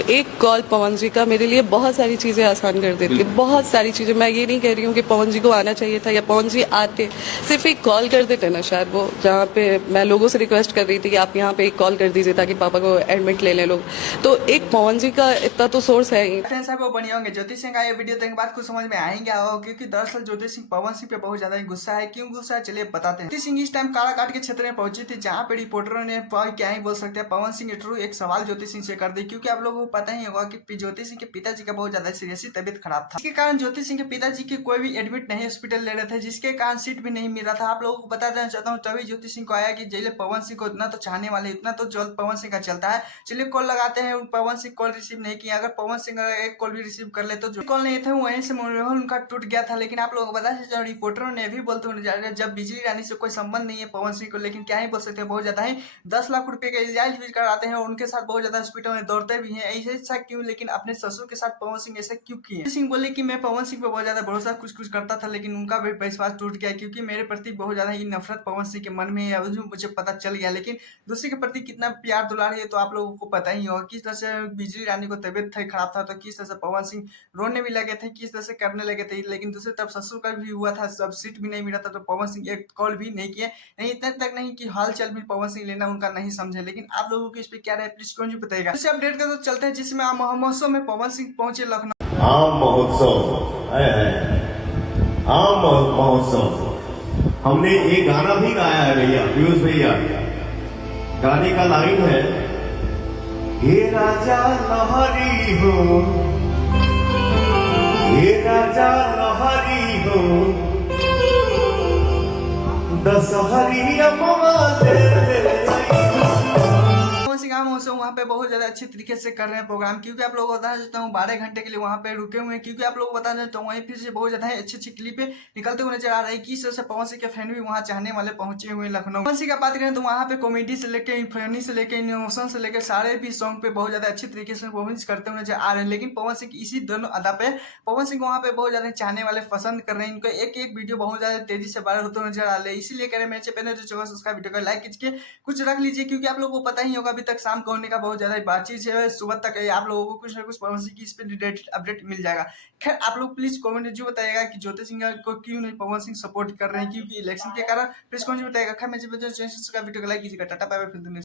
एक कॉल पवन जी का मेरे लिए बहुत सारी चीजें आसान कर देती है, बहुत सारी चीजें। मैं ये नहीं कह रही हूँ कि पवन जी को आना चाहिए था या पवन जी आते, सिर्फ एक कॉल कर देते ना शायद वो, जहाँ पे मैं लोगों से रिक्वेस्ट कर रही थी कि आप यहाँ पे एक कॉल कर दीजिए ताकि पापा को एडमिट ले लें लोग। तो एक पवन जी का इतना तो सोर्स है ही। फ्रेंड्स आप वो बढ़िया होंगे। ज्योति सिंह का ये वीडियो देखने के बाद कुछ समझ में आ ही गया होगा, क्योंकि दरअसल ज्योति सिंह पवन सिंह पे बहुत ज्यादा ही गुस्सा है। क्यों गुस्सा है चलिए बताते हैं। ज्योति सिंह इस टाइम काराकाट के क्षेत्र में पहुंची थी, जहां पे रिपोर्टरों ने क्या ही बोल सकते हैं, पवन सिंह के थ्रू एक सवाल ज्योति सिंह से कर दी। क्योंकि आप लोगों को पता ही होगा कि ज्योति सिंह के पिताजी का बहुत ज्यादा सीरियसली तबियत खराब था, इसके कारण ज्योति सिंह के पिताजी की कोई भी एडमिट नहीं हॉस्पिटल ले रहे थे, जिसके कारण सीट भी नहीं मिल रहा था। आप लोगों को बता देना चाहता हूँ, तभी ज्योति सिंह को आया कि जैसे पवन सिंह को इतना तो चाहने वाले, इतना तो जल्द पवन सिंह का चलता है, चलिए कॉल लगाते हैं। पवन सिंह कॉल रिसीव नहीं किया। अगर पवन सिंह एक कॉल भी रिसीव कर ले तो जो कॉल नहीं था वहीं से मनोरंजन उनका टूट गया था। लेकिन आप लोगों को बता दें, रिपोर्टरों ने भी बोलते हुए, जब बिजली रानी से कोई संबंध नहीं है पवन सिंह को, लेकिन क्या ही बोल सकते हैं, बहुत ज्यादा ही 10 लाख रुपए का इलाज भी कराते हैं और उनके साथ बहुत ज्यादा हॉस्पिटल में दौड़ते भी हैं। ऐसा क्यों? लेकिन अपने ससुर के साथ पवन सिंह ऐसा क्यों किए? सिंह बोले कि मैं पवन सिंह पे बहुत ज्यादा भरोसा कुछ कुछ करता था, लेकिन उनका भी विश्वास टूट गया, क्योंकि मेरे प्रति बहुत ज्यादा ही नफरत पवन सिंह के मन में है, मुझे पता चल गया। लेकिन दूसरे के प्रति कितना प्यार दुलार है तो आप लोगों को पता ही होगा। किस तरह से बिजली रानी को तबियत खराब था तो किस तरह से पवन सिंह रोने भी लगे थे, किस तरह से करने लगे थे। लेकिन दूसरी तरफ ससुर का भी हुआ था, सब सीट भी नहीं मिला था, तो पवन सिंह एक कॉल भी नहीं किए, नहीं इतने तक नहीं कि हाल चाल भी पवन सिंह लेना उनका नहीं समझे। लेकिन आप लोगों को इस पे क्या राय प्लीज कौन जी बताएगा। इसे अपडेट कर तो चलते हैं, जिसमें महोत्सव में पवन सिंह पहुंचे लखनऊ। आम महोत्सव आम महोत्सव हमने एक गाना भी गाया है भैया, पीयूष भैया। गाने का लाइन है, हे राजा लहरी हो, हे राजा लहरी हो, दशहरी अम्मा दे महोत्सव वहाँ पे बहुत ज्यादा अच्छे तरीके से कर रहे हैं प्रोग्राम। क्योंकि आप लोगों को बता देता हूँ 12 घंटे के लिए वहाँ पे रुके हुए हैं। क्योंकि आप लोगों को बता देता हूँ वहीं फिर से बहुत ज्यादा अच्छी अच्छी क्लिपें निकलते हुए नजर आ रही है। किस तरह से पवन सिंह के फैन भी वहाँ चाहने वाले पहुंचे हुए लखनऊ। पवन सिंह का बात करें तो वहाँ पे कॉमेडी से लेकर फनी से लेकर इमोशन से लेकर सारे भी सॉन्ग पे बहुत ज्यादा अच्छी तरीके से परफॉर्मेंस करते हुए नजर आ रहे हैं। लेकिन पवन सिंह इसी दोनों अदा पे पवन सिंह वहाँ पे बहुत ज्यादा चाहने वाले पसंद कर रहे हैं। इनको एक एक वीडियो बहुत ज्यादा तेजी से वायरल होते हुए नजर आ रहे हैं। इसीलिए कह रहे हैं मेरे पहले जो उसका वीडियो को लाइक कीजिए, कुछ रख लीजिए। क्योंकि आप लोगों को पता ही होगा अभी तक शाम को होने का बहुत ज्यादा बातचीत है, सुबह तक आप लोगों को कुछ ना कुछ पवन सिंह की इस पे रिलेटेड अपडेट मिल जाएगा। खैर आप लोग प्लीज कमेंट में जो बताइएगा कि ज्योति सिंह को क्यों नहीं पवन सिंह सपोर्ट कर रहे हैं, क्योंकि इलेक्शन के कारण। प्लीज कमेंट में बताइएगा। खैर मैं वीडियो को लाइक कीजिएगा। टाटा बाय बाय।